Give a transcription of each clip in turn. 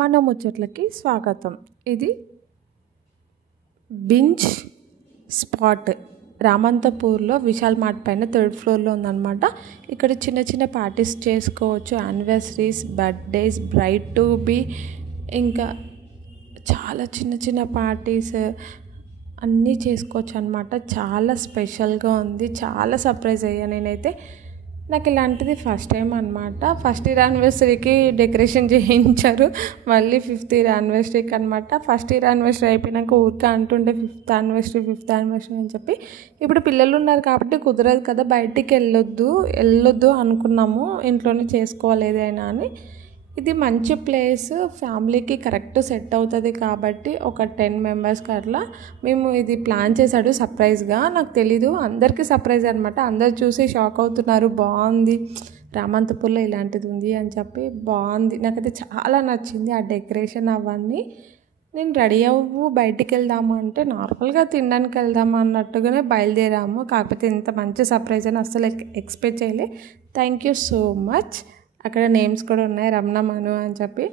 మన ముచ్చట్లకి స్వాగతం. ఇది బించ్ స్పాట్ రామంతపూర్లో విశాల్ మార్ట్ పైన 3rd ఫ్లోర్లో ఉందన్నమాట. ఇక్కడ చిన్న చిన్న పార్టీస్ చేసుకోవచ్చు, anniversaries, birthdays, bride to be, ఇంకా చాలా చిన్న చిన్న పార్టీస్ అన్నీ చేసుకోవచ్చు అనమాట. చాలా స్పెషల్గా ఉంది, చాలా సర్ప్రైజ్ అయ్యా నేనైతే. నాకు ఇలాంటిది ఫస్ట్ టైం అనమాట. ఫస్ట్ ఇయర్ యానివర్సరీకి డెకరేషన్ చేయించారు, మళ్ళీ 5th ఇయర్ యానివర్సరీకి అనమాట. ఫస్ట్ ఇయర్ యానివర్సరీ అయిపోయినాక ఊరికే అంటుండే 5th యానివర్సరీ అని చెప్పి. ఇప్పుడు పిల్లలు ఉన్నారు కాబట్టి కుదరదు కదా, బయటికి వెళ్ళొద్దు అనుకున్నాము, ఇంట్లోనే చేసుకోవాలి ఏదైనా అని. ఇది మంచి ప్లేస్, ఫ్యామిలీకి కరెక్ట్ సెట్ అవుతుంది కాబట్టి ఒక 10 మెంబర్స్కి అట్లా మేము ఇది ప్లాన్ చేశాడు సర్ప్రైజ్గా. నాకు తెలీదు, అందరికీ సర్ప్రైజ్ అనమాట. అందరు చూసి షాక్ అవుతున్నారు, బాగుంది రామంతపూర్లో ఇలాంటిది ఉంది అని చెప్పి. బాగుంది, నాకైతే చాలా నచ్చింది ఆ డెకరేషన్ అవన్నీ. నేను రెడీ బయటికి వెళ్దాము అంటే నార్మల్గా తినడానికి వెళ్దాము అన్నట్టుగానే బయలుదేరాము. కాకపోతే ఇంత మంచి సర్ప్రైజ్ అని అస్సలు ఎక్స్పెక్ట్ చేయలే. Thank you so much. అక్కడ నేమ్స్ కూడా ఉన్నాయి, రమణ, మను అని చెప్పి.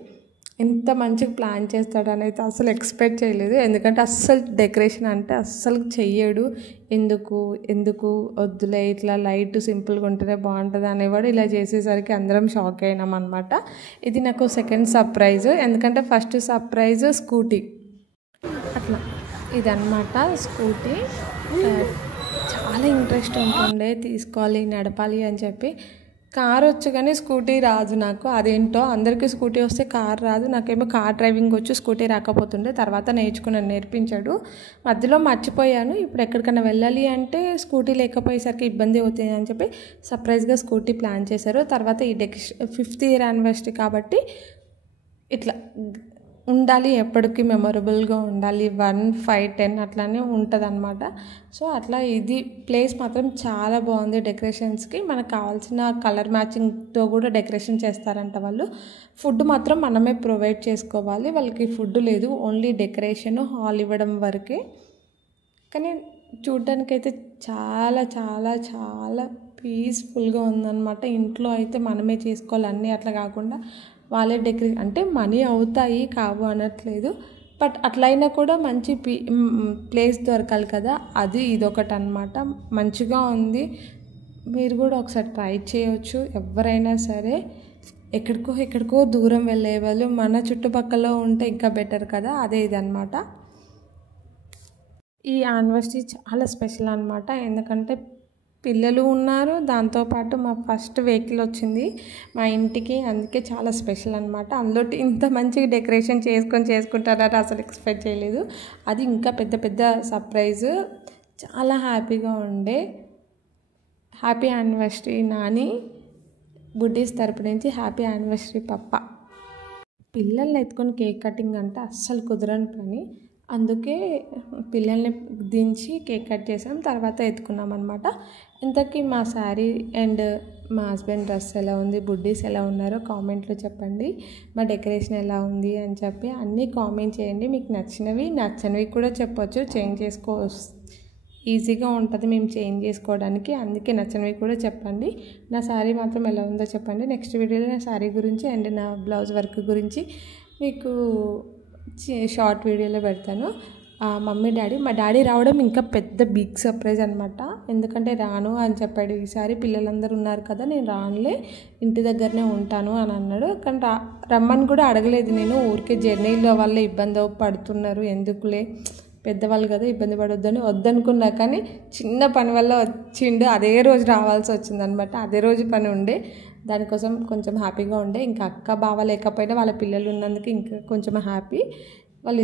ఇంత మంచిగా ప్లాన్ చేస్తాడని అయితే అస్సలు ఎక్స్పెక్ట్ చేయలేదు. ఎందుకంటే అస్సలు డెకరేషన్ అంటే అస్సలు చెయ్యడు. ఎందుకు వద్దులే, ఇట్లా లైట్ సింపుల్గా ఉంటేనే బాగుంటుంది అనేవాడు. ఇలా చేసేసరికి అందరం షాక్ అయినాం అనమాట. ఇది నాకు సెకండ్ సర్ప్రైజ్, ఎందుకంటే ఫస్ట్ సర్ప్రైజ్ స్కూటీ. అట్లా ఇదన్నమాట స్కూటీ. చాలా ఇంట్రెస్ట్ ఉంటుండే తీసుకోవాలి, నడపాలి అని చెప్పి. కార్ వచ్చు కానీ స్కూటీ రాదు నాకు, అదేంటో. అందరికీ స్కూటీ వస్తే కార్ రాదు, నాకేమో కార్ డ్రైవింగ్ వచ్చు, స్కూటీ రాకపోతుండే. తర్వాత నేర్పించాడు, మధ్యలో మర్చిపోయాను. ఇప్పుడు ఎక్కడికైనా వెళ్ళాలి అంటే స్కూటీ లేకపోయేసరికి ఇబ్బంది అవుతుంది అని చెప్పి సర్ప్రైజ్గా స్కూటీ ప్లాన్ చేశారు. తర్వాత ఈ 5th ఇయర్ యానివర్సరీ కాబట్టి ఇట్లా ఉండాలి, ఎప్పటికీ మెమొరబుల్గా ఉండాలి, 1, 5, 10 అట్లానే ఉంటుంది అనమాట. సో అట్లా ఇది ప్లేస్ మాత్రం చాలా బాగుంది. డెకరేషన్స్కి మనకు కావాల్సిన కలర్ మ్యాచింగ్తో కూడా డెకరేషన్ చేస్తారంట వాళ్ళు. ఫుడ్ మాత్రం మనమే ప్రొవైడ్ చేసుకోవాలి, వాళ్ళకి ఫుడ్ లేదు, ఓన్లీ డెకరేషన్, హాల్ ఇవ్వడం వరకే. కానీ చూడ్డానికైతే చాలా చాలా చాలా పీస్ఫుల్గా ఉందన్నమాట. ఇంట్లో అయితే మనమే చేసుకోవాలి అన్నీ, అట్లా కాకుండా వాళ్ళే డెకరేట్. అంటే మనీ అవుతాయి, కావు అనట్లేదు, బట్ అట్లయినా కూడా మంచి ప్లేస్ దొరకాలి కదా, అది ఇదొకటి అనమాట. మంచిగా ఉంది, మీరు కూడా ఒకసారి ట్రై చేయవచ్చు. ఎవరైనా సరే ఎక్కడికో దూరం వెళ్ళే వాళ్ళు మన చుట్టుపక్కల ఉంటే ఇంకా బెటర్ కదా, అదే ఇదన్నమాట. ఈ యానివర్సరీ చాలా స్పెషల్ అనమాట, ఎందుకంటే పిల్లలు ఉన్నారు, దాంతోపాటు మా ఫస్ట్ వెహికల్ వచ్చింది మా ఇంటికి, అందుకే చాలా స్పెషల్ అనమాట. అందులో ఇంత మంచిగా డెకరేషన్ చేసుకుంటారని అసలు ఎక్స్పెక్ట్ చేయలేదు. అది ఇంకా పెద్ద సర్ప్రైజ్. చాలా హ్యాపీగా ఉండే. హ్యాపీ యానివర్సరీ నాని, బుడ్డీస్ తరపు నుంచి హ్యాపీ యానివర్సరీ పప్ప. పిల్లల్ని ఎత్తుకొని కేక్ కటింగ్ అంటే అస్సలు కుదరని పని, అందుకే పిల్లల్ని దించి కేక్ కట్ చేసాం, తర్వాత ఎత్తుకున్నాం అనమాట. ఇంతకీ మా శారీ అండ్ మా హస్బెండ్ డ్రెస్ ఎలా ఉంది, బుడ్డీస్ ఎలా ఉన్నారో కామెంట్లో చెప్పండి. మా డెకరేషన్ ఎలా ఉంది అని చెప్పి అన్నీ కామెంట్ చేయండి. మీకు నచ్చనివి కూడా చెప్పొచ్చు, చేంజ్ ఈజీగా ఉంటుంది మేము చేంజ్ చేసుకోవడానికి, అందుకే నచ్చనివి కూడా చెప్పండి. నా శారీ మాత్రం ఎలా ఉందో చెప్పండి. నెక్స్ట్ వీడియోలో నా శారీ గురించి అండ్ నా బ్లౌజ్ వర్క్ గురించి మీకు షార్ట్ వీడియోలో పెడతాను. మా డాడీ రావడం ఇంకా బిగ్ సర్ప్రైజ్ అనమాట. ఎందుకంటే రాను అని చెప్పాడు. ఈసారి పిల్లలందరూ ఉన్నారు కదా, నేను రానులే, ఇంటి దగ్గరనే ఉంటాను అని అన్నాడు. కానీ రమ్మని కూడా అడగలేదు నేను. ఊరికే జర్నీలో వల్ల ఇబ్బంది పడుతున్నారు, ఎందుకులే, పెద్దవాళ్ళు కదా ఇబ్బంది పడొద్దని వద్దనుకున్నా. కానీ చిన్న పని వల్ల వచ్చిండు, అదే రోజు రావాల్సి వచ్చిందనమాట. అదే రోజు పని ఉండే, దానికోసం కొంచెం హ్యాపీగా ఉండే. ఇంకా అక్క బావ లేకపోయినా వాళ్ళ పిల్లలు ఉన్నందుకు ఇంకా కొంచెం హ్యాపీ. వాళ్ళు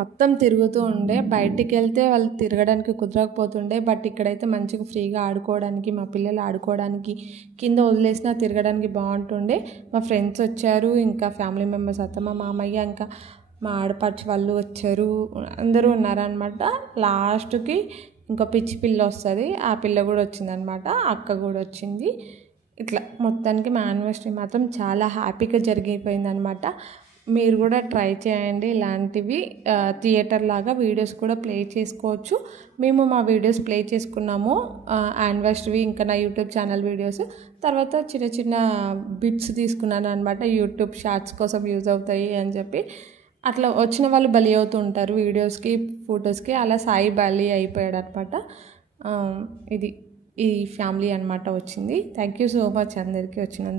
మొత్తం తిరుగుతూ ఉండే. బయటికి వెళ్తే వాళ్ళు తిరగడానికి కుదరకపోతుండే, బట్ ఇక్కడైతే మంచిగా ఫ్రీగా ఆడుకోవడానికి, మా పిల్లలు ఆడుకోవడానికి, కింద వదిలేసినా తిరగడానికి బాగుంటుండే. మా ఫ్రెండ్స్ వచ్చారు, ఇంకా ఫ్యామిలీ మెంబర్స్, అత్తమ్మ, మామయ్య, ఇంకా మా ఆడపడుచు వాళ్ళు వచ్చారు, అందరూ ఉన్నారనమాట. లాస్ట్కి ఇంకో పిచ్చి పిల్ల వస్తుంది, ఆ పిల్ల కూడా వచ్చిందనమాట, అక్క కూడా వచ్చింది. ఇట్లా మొత్తానికి మా యానివర్సరీ మాత్రం చాలా హ్యాపీగా జరిగిపోయిందనమాట. మీరు కూడా ట్రై చేయండి. ఇలాంటివి థియేటర్ లాగా వీడియోస్ కూడా ప్లే చేసుకోవచ్చు. మేము మా వీడియోస్ ప్లే చేసుకున్నాము, యానివర్సరీ, ఇంకా నా యూట్యూబ్ ఛానల్ వీడియోస్. తర్వాత చిన్న చిన్న బిట్స్ తీసుకున్నాను అనమాట, యూట్యూబ్ షార్ట్స్ కోసం యూజ్ అవుతాయి అని చెప్పి. అట్లా వచ్చిన వాళ్ళు బలి అవుతూ ఉంటారు వీడియోస్కి, ఫొటోస్కి. అలా సాయి బలి అయిపోయాడు అనమాట. ఇది ఈ ఫ్యామిలీ అనమాట వచ్చింది. థ్యాంక్ యూ సో మచ్ అందరికీ వచ్చినందుకు.